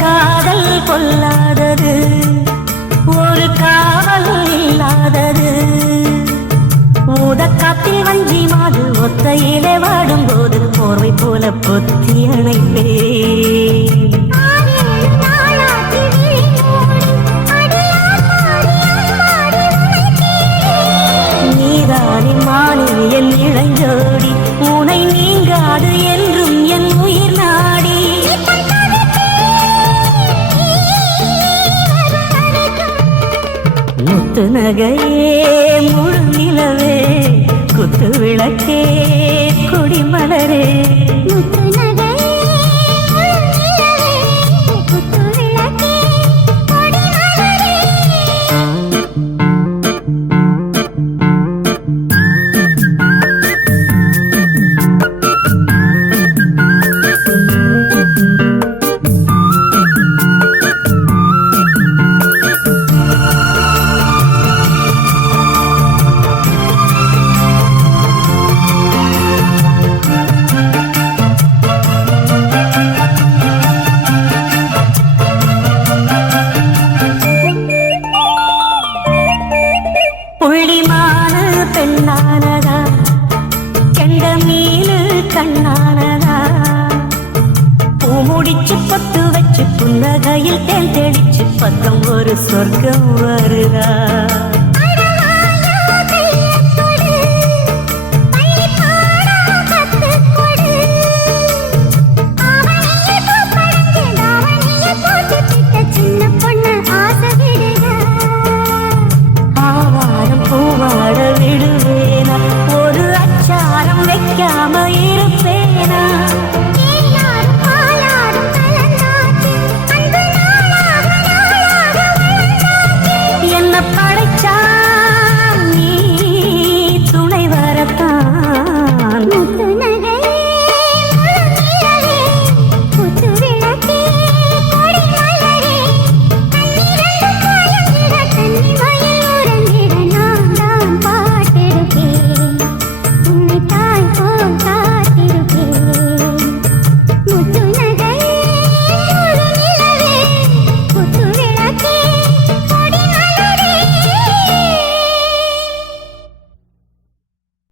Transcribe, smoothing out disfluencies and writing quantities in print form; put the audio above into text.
காதல் கொல்லாதது, ஒரு காவல் இல்லாதது. ஊதக்காத்தில் வஞ்சி மாது ஒத்தையிலே வாடும்போது போர்வை போல பொத்தி அணைப்பே. நீதானே மானே என் இளஞ்சோடி, உனை நீங்காது என்றும் என் உயிர் நாடி. முத்து நகையே முழு நிலவே, குத்து விளக்கே குடிமலரே. புள்ளிமான பெண்ணானதா, கெண்ட மீனு கண்ணானதா, பூமுடிச்சு பொட்டு வச்சு புன்னகையில் தேன் தெளிச்சு பக்கம் ஒரு சொர்க்கம் வருதா.